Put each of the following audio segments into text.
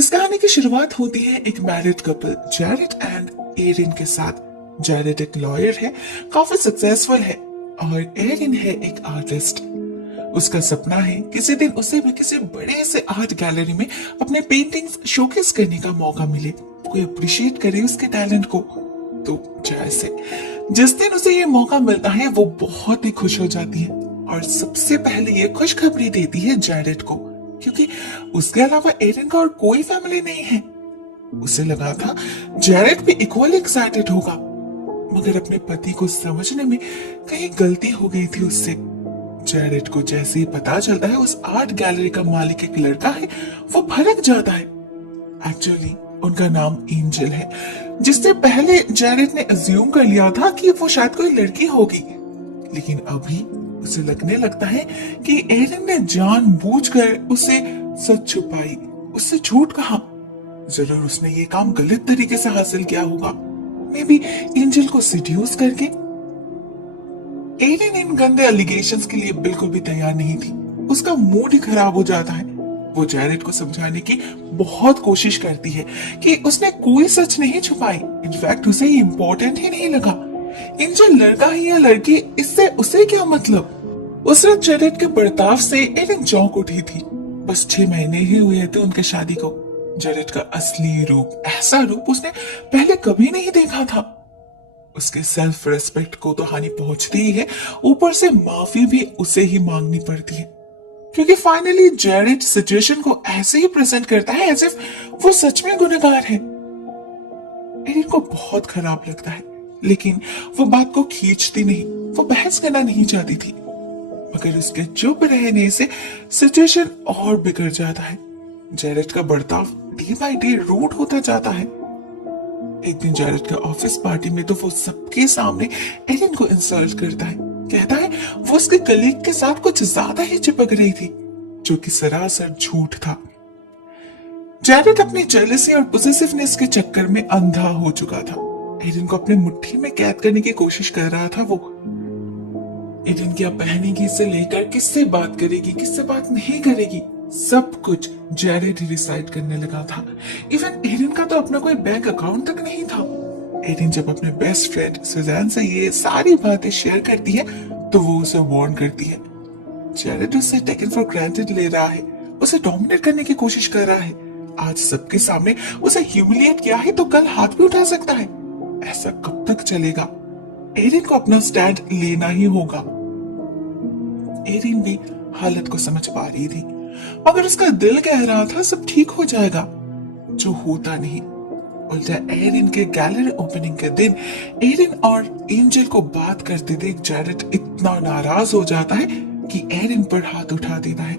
इस कहानी की शुरुआत होती है एक married couple Jared and Erin के साथ। जैरेड एक लॉयर है, काफी सक्सेसफुल है, और एरिन है एक आर्टिस्ट। उसका सपना है किसी दिन उसे भी किसी बड़े से आर्ट गैलरी में अपने पेंटिंग्स शोकेस करने का मौका मिले, कोई अप्रिशिएट करे उसके टैलेंट को। तो जैसे जिस दिन उसे ये मौका मिलता है वो बहुत ही खुश हो जाती है और सबसे पहले ये खुशखबरी देती है जैरेड को, क्योंकि उसके अलावा एरिन का और कोई फैमिली नहीं है। उसे लगा था जैरेड भी इक्वली एक्साइटेड होगा, मगर अपने पति को समझने में कहीं गलती हो गई थी उससे। जैरेड को जैसे ही पता चलता है उस आर्ट गैलरी का मालिक एक लड़का है, वो भड़क जाता है। एक्चुअली उनका नाम एंजल है, जिससे पहले जैरेड ने अज्यूम कर लिया था कि वो शायद कोई लड़की होगी, लेकिन अभी उसे लगने लगता है कि एरिन ने जानबूझकर उसे सच छुपाई, उससे झूठ कहा। जरूर उसने ये काम गलत तरीके से हासिल किया होगा, मे बी एंजल को सिड्यूस करके। एरिन इन गंदे एलिगेशंस के लिए बिल्कुल भी तैयार नहीं थी। उसका मूड ही खराब हो जाता है। वो जैरेड को समझाने की बहुत कोशिश करती है कि उसने कोई सच नहीं छुपाई, इनफैक्ट उसे इम्पोर्टेंट ही नहीं लगा। एंजल लड़का है या लड़की, इससे उसे क्या मतलब। उस रात जैरेड के बर्ताव से एरिन चौंक उठी थी। बस 6 महीने ही हुए थे उनके शादी को। जैरेड का असली रूप, ऐसा रूप उसने पहले कभी नहीं देखा था। उसके सेल्फ रेस्पेक्ट को तो हानि पहुंचती ही है, ऊपर से माफी भी उसे ही मांगनी पड़ती है, क्योंकि फाइनली जैरेड सिचुएशन को ऐसे ही प्रेजेंट करता है एज इफ वो सच में गुनहगार है। एरिन को बहुत खराब लगता है, लेकिन वो बात को खींचती नहीं, वो बहस करना नहीं चाहती थी। मगर उसके चुप रहने से सिचुएशन और बिगड़ जाता है। जैरेड का बर्ताव डे बाय डे रूड होता जाता है। एक दिन जैरेड के ऑफिस पार्टी में तो वो सबके सामने एरिन को इंसल्ट करता है, कहता है वो उसके कलीग के साथ कुछ ज्यादा ही चिपक रही थी, जो कि सरासर झूठ था। जैरेड अपनी जेलसी और पोसेसिवनेस के चक्कर में अंधा हो चुका था। एरिन को अपने मुट्ठी में कैद करने की कोशिश कर रहा था वो। एरिन क्या पहनेगी से लेकर किससे बात करेगी, किससे बात नहीं करेगी, सब कुछ जैरेड ही डिसाइड करने लगा था। इवन एरिन का तो अपना कोई बैंक अकाउंट तक नहीं था। एरिन जब अपने बेस्ट फ्रेंड सुजैन से ये सारी बातें शेयर करती है तो वो उसे वार्न करती है। जैरेड उसे टेकन फॉर ग्रांटेड ले रहा है, उसे डोमिनेट करने की कोशिश कर रहा है। आज सबके सामने उसे ह्यूमिलिएट किया है तो कल हाथ भी उठा सकता है। ऐसा कब तक चलेगा। एरिन को अपना स्टैंड लेना ही होगा। एरिन भी हालत को समझ पा रही थी, मगर उसका दिल कह रहा था सब ठीक हो जाएगा, जो होता नहीं। उल्टा एरिन के गैलरी ओपनिंग के दिन एरिन और एंजल को बात करते देख जैरेड इतना नाराज हो जाता है कि एरिन पर हाथ उठा देता है,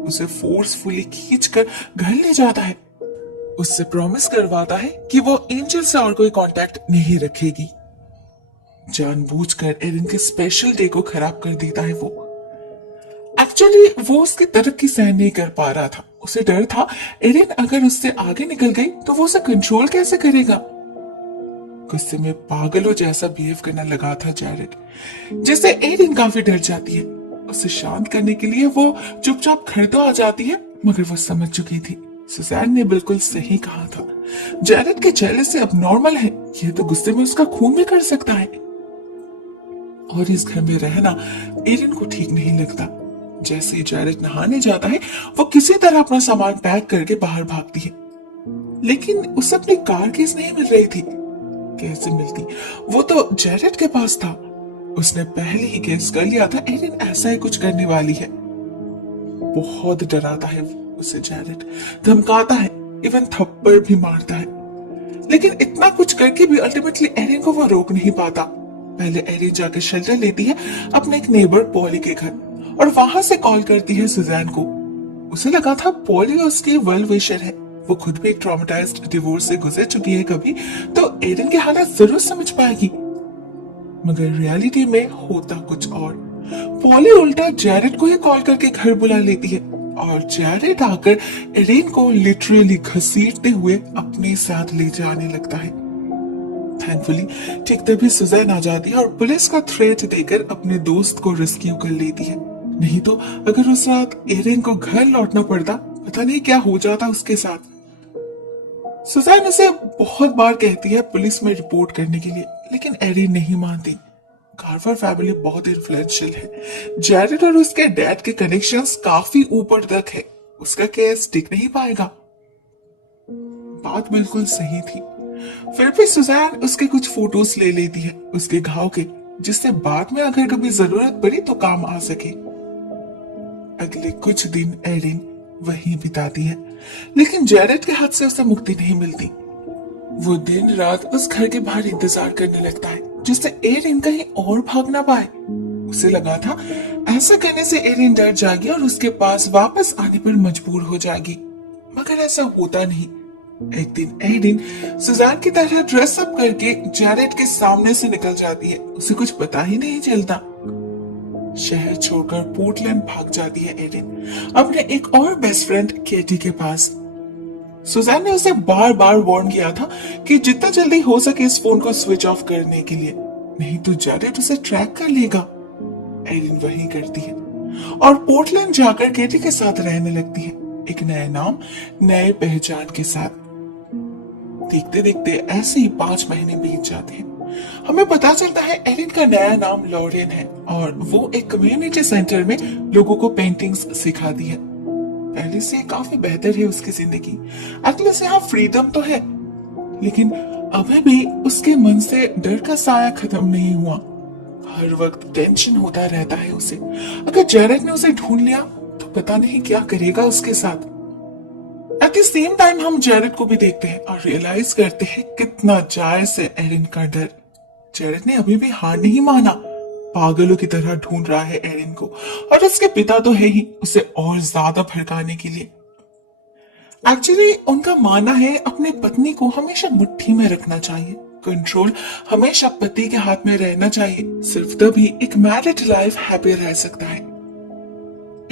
उसे फोर्सफुली खींचकर घर ले जाता है। उससे प्रॉमिस करवाता है कि वो एंजल से और कोई कांटेक्ट नहीं रखेगी। जानबूझकर एरिन के स्पेशल डे को खराब कर देता है वो। एक्चुअली वो उसकी तरक्की सहन नहीं कर पा रहा था। उसे डर था एरिन अगर उससे आगे निकल गई तो वो उसे कंट्रोल कैसे करेगा। गुस्से में पागलों जैसा बिहेव करने लगा था जैरेड, जिससे एरिन काफी डर जाती है। उसे शांत करने के लिए वो चुपचाप घर तो आ जाती है, मगर वो समझ चुकी थी सुजैन ने बिल्कुल सही कहा था। जैरेड के चेहरे से अब नॉर्मल है, ये तो गुस्से में उसका खून भी कर सकता है। और इस घर में रहना एरिन को ठीक नहीं लगता। जैसे ही जैरेड नहाने जाता है वो किसी तरह अपना सामान पैक करके बाहर भागती है, लेकिन उसे अपनी कार केस नहीं मिल रही थी। कैसे मिलती, वो तो जैरेड के पास था। उसने पहले ही गेस कर लिया था एरिन ऐसा ही कुछ करने वाली है। बहुत डराता है उसे जैरेड, धमकाता है, इवन थप्पड़ भी मारता है, लेकिन इतना कुछ करके भी अल्टीमेटली एरिन को वो रोक नहीं पाता। पहले एरिन जाकर शेल्टर लेती है अपने एक नेबर पॉली के घर, और वहां से कॉल करती है सुजैन को। उसे लगा था पॉली उसकी वेल विशर है, वो खुद भी एक ट्रॉमेटाइज्ड डिवोर्स से गुजर चुकी है कभी, तो एरिन के हालात जरूर समझ पाएगी। मगर रियलिटी में होता कुछ और। पॉली उल्टा जैरेड को ही कॉल करके घर बुला लेती है, और जैरेड आकर एरिन को लिटरली घसीटते हुए अपने साथ ले जाने लगता है। थैंकफुली ठीक तभी सुजैन आ जाती है और पुलिस का थ्रेट देकर अपने दोस्त को रेस्क्यू कर लेती है। नहीं तो अगर उस रात एरिन को घर लौटना पड़ता, पता नहीं क्या हो जाता उसके साथ। सुजैन उसे बहुत बार कहती है पुलिस में रिपोर्ट करने के लिए, लेकिन एरिन नहीं मानती। कार्वर फैमिली बहुत इन्फ्लुएंशियल है। जैरेड और उसके डैड के कनेक्शंस काफी ऊपर तक है। उसका केस टिक नहीं पाएगा। बात बिल्कुल सही थी। फिर भी सुजैन उसके कुछ फोटोज ले लेती है उसके घाव के, जिससे बाद में अगर कभी जरूरत पड़ी तो काम आ सके। अगले कुछ दिन एरिन वहीं बिताती है, लेकिन जैरेड के हाथ से उसे मुक्ति नहीं मिलती। वो दिन रात उस घर के बाहर इंतजार करने लगता है, जिससे एरिन कहीं और भाग ना पाए। उसे लगा था ऐसा करने से एरिन डर जाएगी और उसके पास वापस आने पर मजबूर हो जाएगी, मगर ऐसा होता नहीं। एक दिन एरिन सुजान की तरह ड्रेस अप करके जैरेड के सामने से निकल जाती है। उसे कुछ पता ही नहीं चलता। शहर छोड़कर पोर्टलैंड भाग जाती है एरिन अपने एक और बेस्ट फ्रेंड केटी के पास। सुजैन ने उसे बार बार वार्न किया था कि जितना जल्दी हो सके इस फोन को स्विच ऑफ करने के लिए, नहीं तो जैरेड उसे ट्रैक कर लेगा। एरिन वही करती है और पोर्टलैंड जाकर केटी के साथ रहने लगती है, एक नए नाम नए पहचान के साथ। देखते देखते ऐसे ही 5 महीने बीत जाते हैं। हमें पता चलता है एरिन का नया नाम लॉरेन है और वो एक कम्युनिटी सेंटर में लोगों को पेंटिंग्स सिखाती है। पहले से काफी बेहतर है उसकी जिंदगी। एटलीस्ट यहाँ फ्रीडम तो है, लेकिन अभी भी उसके मन से डर का साया खत्म नहीं हुआ। हर वक्त टेंशन होता रहता है उसे। अगर जैरेड ने उसे ढूंढ लिया तो पता नहीं क्या करेगा उसके साथ। एट द सेम टाइम हम जैरेड को भी देखते हैं और रियलाइज करते हैं कितना जायज है एरिन का डर। जैरेड ने अभी भी हार नहीं माना, पागलों की तरह ढूंढ रहा है एरिन को, और उसके पिता तो है ही उसे और ज्यादा भड़काने के लिए। एक्चुअली उनका मानना है अपनी पत्नी को हमेशा मुट्ठी में रखना चाहिए, कंट्रोल हमेशा पति के हाथ में रहना चाहिए। सिर्फ तभी एक मैरिड लाइफ हैप्पी रह सकता है।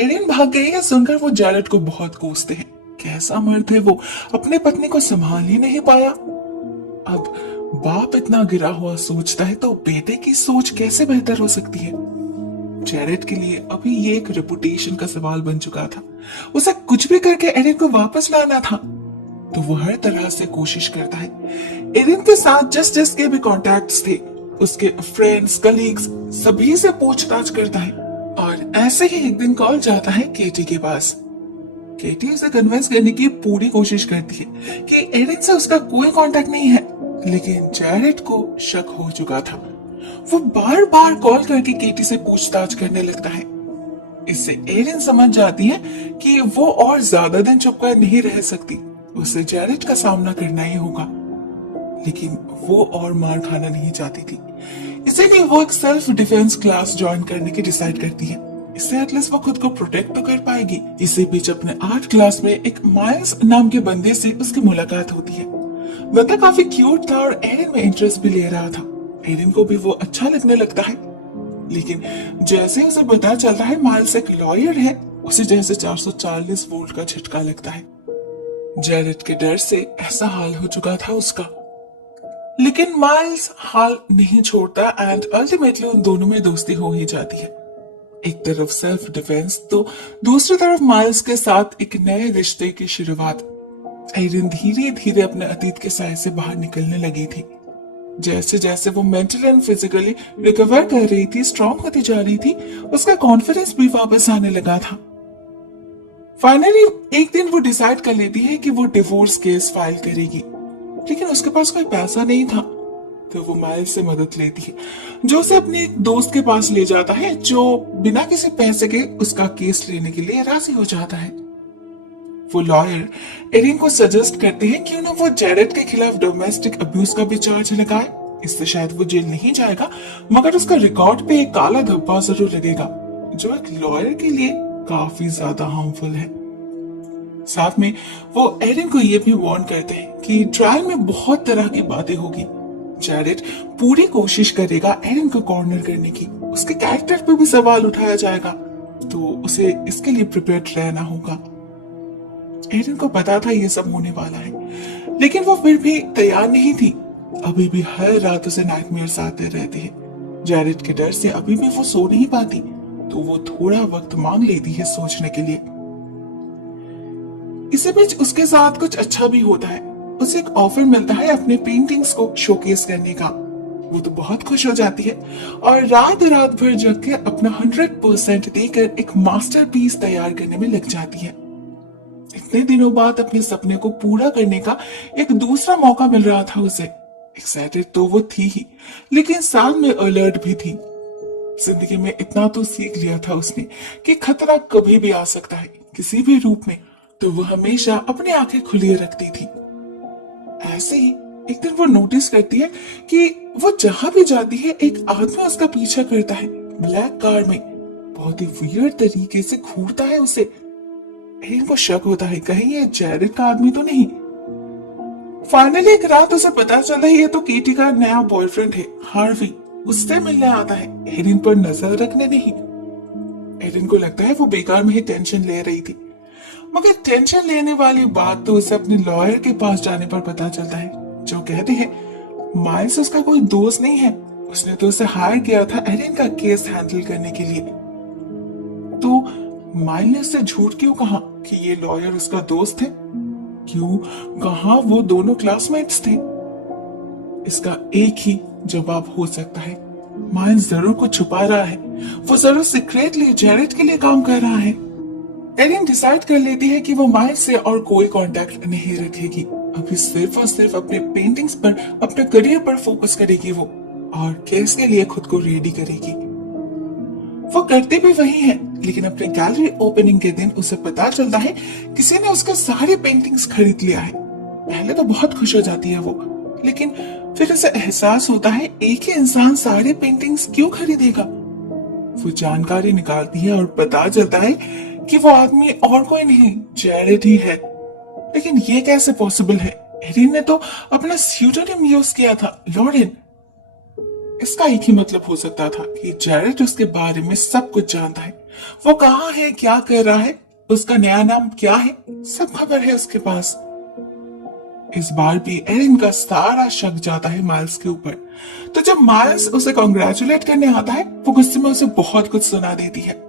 एरिन भाग गई है सुनकर वो जैरेड को बहुत कोसते हैं। कैसा मर्द है वो, अपने पत्नी को संभाल ही नहीं पाया। अब बाप इतना गिरा हुआ सोचता है तो बेटे की सोच कैसे बेहतर हो सकती है। जैरेड के लिए अभी ये एक रेपुटेशन का सवाल बन चुका था। उसे कुछ भी करके एरिन को वापस लाना था, तो वो हर तरह से कोशिश करता है। एरिन के साथ जस्ट के भी कॉन्टैक्ट्स थे, उसके फ्रेंड्स कलीग्स सभी से पूछताछ करता है। और ऐसे ही एक दिन कॉल जाता है केटी के पास। केटी उसे कन्विंस करने की पूरी कोशिश करती है कि एरिन से उसका कोई कांटेक्ट नहीं है, लेकिन जैरेड को शक हो चुका था। वो बार बार कॉल करके केटी से पूछताछ करने लगता है। इससे एरिन समझ जाती है कि वो और ज्यादा दिन चुपकर नहीं रह सकती, उसे जैरेड का सामना करना ही होगा। लेकिन वो और मार खाना नहीं चाहती थी, इसीलिए वो एक सेल्फ डिफेंस क्लास ज्वाइन करने की डिसाइड करती है। इससे एटलीस्ट वो खुद को प्रोटेक्ट तो कर पाएगी। इसी बीच अपने आर्ट क्लास में एक माइल्स नाम के बंदे से उसकी मुलाकात होती है। बंदा काफी क्यूट था और एरिन में इंटरेस्ट भी ले रहा था। एरिन को भी वो अच्छा लगने लगता है, लेकिन जैसे उसे पता चलता है माइल्स एक लॉयर है, उसे जैसे 440 वोल्ट का झटका लगता है। जैरेड के डर से ऐसा हाल हो चुका था उसका। लेकिन माइल्स हाल नहीं छोड़ता एंड अल्टीमेटली उन दोनों में दोस्ती हो ही जाती है। एक तरफ सेल्फ डिफेंस तो दूसरी तरफ माइल्स के साथ एक नए रिश्ते की शुरुआत। एरिन धीरे धीरे अपने अतीत के साय से बाहर निकलने लगी थी। जैसे जैसे वो मेंटली एंड फिजिकली रिकवर कर रही थी, स्ट्रांग होती जा रही थी, उसका कॉन्फिडेंस भी वापस आने लगा था। फाइनली एक दिन वो डिसाइड कर लेती है कि वो डिवोर्स केस फाइल करेगी, लेकिन उसके पास कोई पैसा नहीं था। तो वो माइल्स से मदद लेती है, जो उसे अपने एक दोस्त के पास ले जाता है, जो बिना किसी पैसे के उसका केस लेने के लिए राजी हो जाता है। वो लॉयर एरिन को सजेस्ट करते हैं कि उन्हें वो जैरेड के खिलाफ डोमेस्टिक अब्यूज का भी चार्ज लगाए। इससे शायद वो जेल नहीं जाएगा, मगर उसका रिकॉर्ड पे एक काला धब्बा जरूर लगेगा, जो एक लॉयर के लिए काफी ज्यादा हार्मफुल है। साथ में वो एरिन को ये भी वार्न करते हैं कि ट्रायल में बहुत तरह की बातें होगी। जैरेड पूरी कोशिश करेगा एरिन को कॉर्नर करने की, उसके कैरेक्टर पे भी सवाल उठाया जाएगा, तो उसे इसके लिए प्रिपेयर्ड रहना होगा। एरिन को पता था ये सब होने वाला है, लेकिन वो फिर भी तैयार नहीं थी। अभी भी हर रात उसे नाइटमेयर्स आते रहते हैं। जैरेड के डर से अभी भी वो सो नहीं पाती, तो वो थोड़ा वक्त मांग लेती है सोचने के लिए। इसी बीच उसके साथ कुछ अच्छा भी होता है। उसे एक ऑफर मिलता है अपने पेंटिंग्स को शोकेस करने का। वो तो बहुत खुश हो जाती है और रात रात भर जग के अपना 100% देकर एक मास्टरपीस तैयार करने में लग जाती है। इतने दिनों बाद अपने सपने को पूरा करने का एक दूसरा मौका मिल रहा था उसे। एक्साइटेड तो वो थी ही, लेकिन साथ में अलर्ट भी थी। जिंदगी में इतना तो सीख लिया था उसने कि खतरा कभी भी आ सकता है, किसी भी रूप में। तो वो हमेशा अपनी आंखें खुली रखती थी। ऐसे ही एक दिन वो नोटिस करती है कि वो जहां भी जाती है एक आदमी उसका पीछा करता है, ब्लैक कार में। बहुत ही वियर्ड तरीके से घूरता है उसे। एरिन को शक होता है कहीं ये जैरेड का आदमी तो नहीं। फाइनली एक रात उसे पता चला है ये तो केटी का नया बॉयफ्रेंड है, हार्वी। उससे मिलने आता है, एरिन पर नजर रखने नहीं। एरिन को लगता है वो बेकार में ही टेंशन ले रही थी, मगर टेंशन लेने वाली बात तो उसे अपने लॉयर के पास जाने पर पता चलता है, जो कहते हैं माइल्स उसका कोई दोस्त नहीं है। उसने तो उसे हायर किया था एरिन का केस हैंडल करने के लिए। तो माइल ने उससे झूठ क्यों कहा कि ये लॉयर उसका दोस्त है? क्यों कहा वो दोनों क्लासमेट्स थे? इसका एक ही जवाब हो सकता है, माइल्स जरूर कुछ छुपा रहा है। वो जरूर सीक्रेटली जैरेड के लिए काम कर रहा है। एरिन डिसाइड कर लेती है कि वो माइल्स से और कोई कांटेक्ट नहीं रखेगी। अभी सिर्फ और सिर्फ अपने पेंटिंग्स पर, अपने करियर पर फोकस करेगी वो, और केस के लिए खुद को रेडी करेगी। वो करते भी वही है, लेकिन अपने गैलरी ओपनिंग के दिन उसे पता चलता है किसी ने उसके सारे पेंटिंग्स खरीद लिया है। पहले तो बहुत खुश हो जाती है वो, लेकिन फिर उसे एहसास होता है एक ही इंसान सारे पेंटिंग्स क्यों खरीदेगा। वो जानकारी निकालती है और पता चलता है कि वो आदमी और कोई नहीं, जैरेड ही है। लेकिन ये कैसे पॉसिबल है? एरिन ने तो अपना स्यूडोनिम यूज किया था, लॉरेन। इसका एक ही मतलब हो सकता था कि जैरेड उसके बारे में सब कुछ जानता है। वो कहाँ है, क्या कर रहा है, उसका नया नाम क्या है, सब खबर है उसके पास। इस बार भी एरिन का सारा शक जाता है माइल्स के ऊपर। तो जब माइल्स उसे कॉन्ग्रेचुलेट करने आता है, वो गुस्से में उसे बहुत कुछ सुना देती है।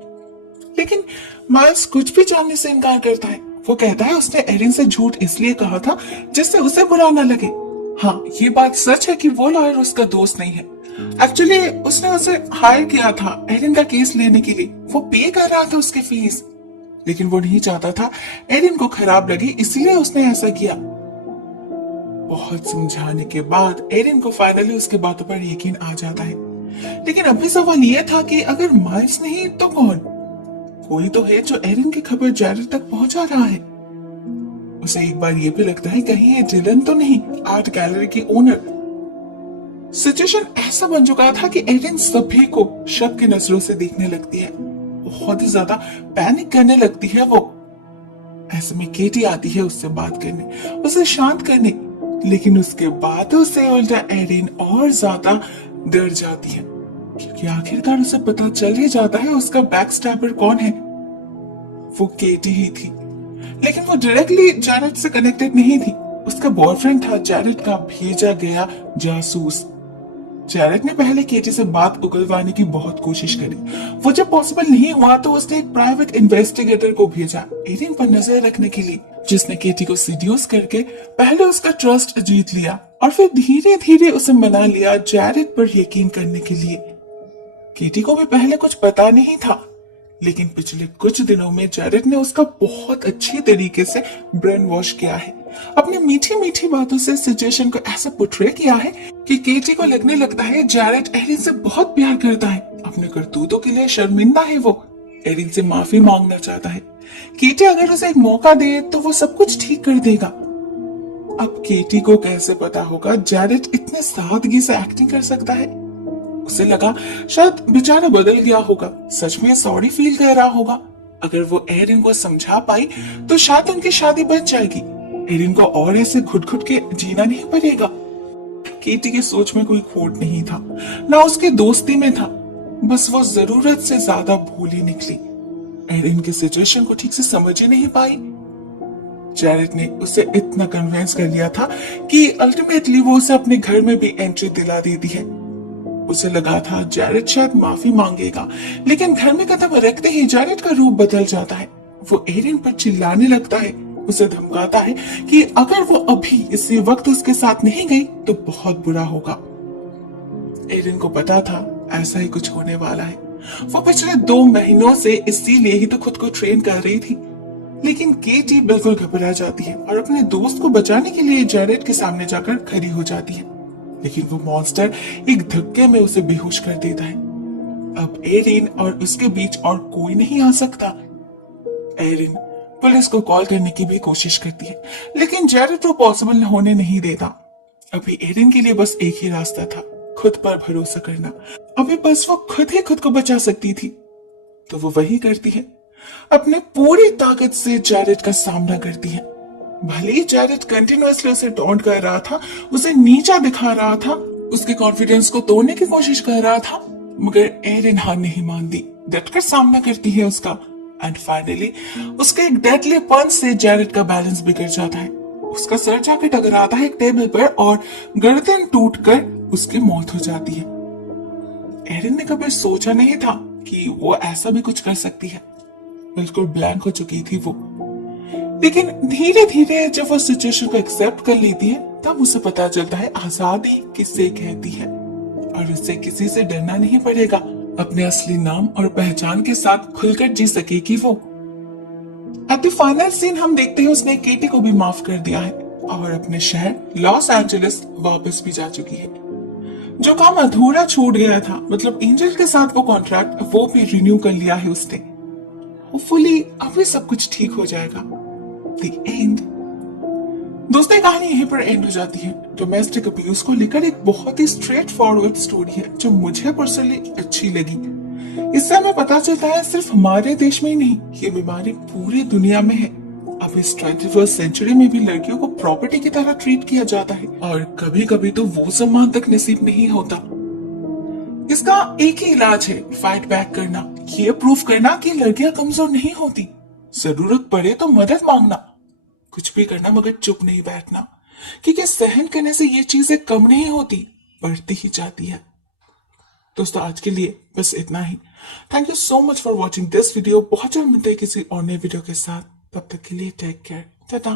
लेकिन माइल्स कुछ भी जानने से इनकार करता है। वो कहता है उसने एरिन से झूठ इसलिए कहा था जिससे उसे बुरा न लगे। हाँ, ये बात सच है कि वो लॉयर उसका दोस्त नहीं है। एक्चुअली उसने उसे हायर किया था एरिन का केस लेने के लिए। वो पे कर रहा था उसकी फीस, लेकिन वो नहीं चाहता था एरिन को खराब लगे, इसलिए उसने ऐसा किया। बहुत समझाने के बाद एरिन को फाइनली उसके बातों पर यकीन आ जाता है। लेकिन अभी सवाल यह था कि अगर माइल्स नहीं तो कौन? कोई तो है जो एरिन की खबर जैरेड तक पहुंचा रहा है। उसे एक बार ये भी लगता है कहीं ये डिलन तो नहीं, आर्ट गैलरी की ओनर। सिचुएशन ऐसा बन चुका था कि एरिन सभी को शक की नजरों से देखने लगती है। बहुत ही ज्यादा पैनिक करने लगती है वो। ऐसे में केटी आती है उससे बात करने, उसे शांत करने, लेकिन उसके बाद उसे उल्टा एरिन और ज्यादा डर जाती है, क्योंकि आखिरकार उसे पता चल ही जाता है उसका बैकस्टैबर कौन है। वो केटी ही थी, लेकिन वो डायरेक्टली जैरेड से कनेक्टेड नहीं थी। उसका बॉयफ्रेंड था जैरेड का भेजा गया जासूस। जैरेड ने पहले केटी से बात उगलवाने की बहुत कोशिश करी। वो जब पॉसिबल नहीं हुआ तो उसने एक प्राइवेट इन्वेस्टिगेटर को भेजा एरिन पर नजर रखने के लिए, जिसने केटी को सीड्यूस करके पहले उसका ट्रस्ट जीत लिया और फिर धीरे धीरे उसे मना लिया जैरेड पर यकीन करने के लिए। केटी को भी पहले कुछ पता नहीं था, लेकिन पिछले कुछ दिनों में जैरेड ने उसका बहुत अच्छी तरीके से ब्रेन वॉश किया है। अपनी मीठी मीठी बातों से सिचुएशन को ऐसा पोर्ट्रे किया है कि केटी को लगने लगता है जैरेड एरिन से बहुत प्यार करता है। अपने करतूतों के लिए शर्मिंदा है वो, एरिन से माफी मांगना चाहता है। केटी अगर उसे एक मौका दे तो वो सब कुछ ठीक कर देगा। अब केटी को कैसे पता होगा जैरेड इतने सादगी से एक्टिंग कर सकता है? उसे लगा शायद बेचारा बदल गया होगा, सच में सॉरी फील कर रहा होगा। अगर वो एरिन को समझा पाई तो शायद उनकी शादी बच जाएगी। एरिन को और ऐसे घुट घुट के जीना नहीं पड़ेगा। केटी की सोच में कोई खोट नहीं था, ना उसकी दोस्ती में था, बस वो जरूरत से ज्यादा भूली निकली। एरिन की सिचुएशन को ठीक से समझ ही नहीं पाई। जैरेड ने उसे इतना कन्विंस कर लिया था कि अल्टीमेटली वो उसे अपने घर में भी एंट्री दिला देती है। उसे लगा था जैरेड शायद माफी मांगेगा, लेकिन घर में कदम रखते ही जैरेड का रूप बदल जाता है। वो एरिन पर चिल्लाने लगता है उसे धमकाता है कि अगर वो अभी इसी वक्त उसके साथ नहीं गई तो बहुत बुरा होगा। एरिन को पता था ऐसा ही कुछ होने वाला है। वो पिछले 2 महीनों से इसीलिए ही तो खुद को ट्रेन कर रही थी। लेकिन केटी बिल्कुल घबरा जाती है और अपने दोस्त को बचाने के लिए जैरेड के सामने जाकर खड़ी हो जाती है। लेकिन वो मॉन्स्टर एक धक्के में उसे बेहोश कर देता है। अब एरिन और उसके बीच और कोई नहीं आ सकता। एरिन पुलिस को कॉल करने की भी कोशिश करती है, लेकिन जैरेड वो पॉसिबल होने नहीं देता। अभी एरिन के लिए बस एक ही रास्ता था, खुद पर भरोसा करना। अभी बस वो खुद ही खुद को बचा सकती थी, तो वो वही करती है। अपने पूरी ताकत से जैरेड का सामना करती है। भले ही जैरेड कंटिन्यूअसली उसे टॉन्ट कर रहा था, उसे नीचा दिखा रहा था, उसके कॉन्फिडेंस को तोड़ने की कोशिश कर रहा था, मगर एरिन हार नहीं मानती, डटकर सामना करती है उसका। एंड फाइनली उसके एक डेडली पंच से जैरेड का बैलेंस बिगड़ जाता है। उसका सर जाके टकराता है एक टेबल पर और गर्दन टूटकर उसकी मौत हो जाती है। एरिन ने कभी सोचा नहीं था कि वो ऐसा भी कुछ कर सकती है। बिल्कुल ब्लैंक हो चुकी थी वो। लेकिन धीरे धीरे जब वो सिचुएशन को एक्सेप्ट कर लेती है, तब उसे पता चलता है आजादी किसे कहती है और उसे किसी से डरना नहीं पड़ेगा। अपने असली नाम और पहचान के साथ खुलकर जी सकेगी वो। एट द फाइनल सीन हम देखते हैं उसने केटी को भी माफ कर दिया है और अपने शहर लॉस एंजलिस वापस भी जा चुकी है। जो काम अधूरा छूट गया था, मतलब एंजल के साथ वो कॉन्ट्रैक्ट, वो भी रिन्यू कर लिया है उसने। होपफुली अभी सब कुछ ठीक हो जाएगा। The end. दोस्तों, कहानी यहीं पर एंड हो जाती है। डोमेस्टिक अब्यूज को लेकर एक बहुत ही स्ट्रेट फॉरवर्ड स्टोरी है जो मुझे पर्सनली अच्छी लगी। इससे हमें पता चलता है सिर्फ हमारे देश में ही नहीं, ये बीमारी पूरी दुनिया में है। अब इस 21st सेंचुरी में भी लड़कियों को प्रॉपर्टी की तरह ट्रीट किया जाता है और कभी कभी तो वो सम्मान तक नसीब नहीं होता। इसका एक ही इलाज है, फाइट बैक करना, ये प्रूफ करना कि लड़कियां कमजोर नहीं होती। जरूरत पड़े तो मदद मांगना, कुछ भी करना मगर चुप नहीं बैठना, क्योंकि सहन करने से ये चीजें कम नहीं होती, बढ़ती ही जाती है। दोस्तों, आज के लिए बस इतना ही। Thank you so much for watching this video. बहुत जल्द मिलते हैं किसी और नए वीडियो के साथ। तब तक के लिए टेक केयर। टाटा।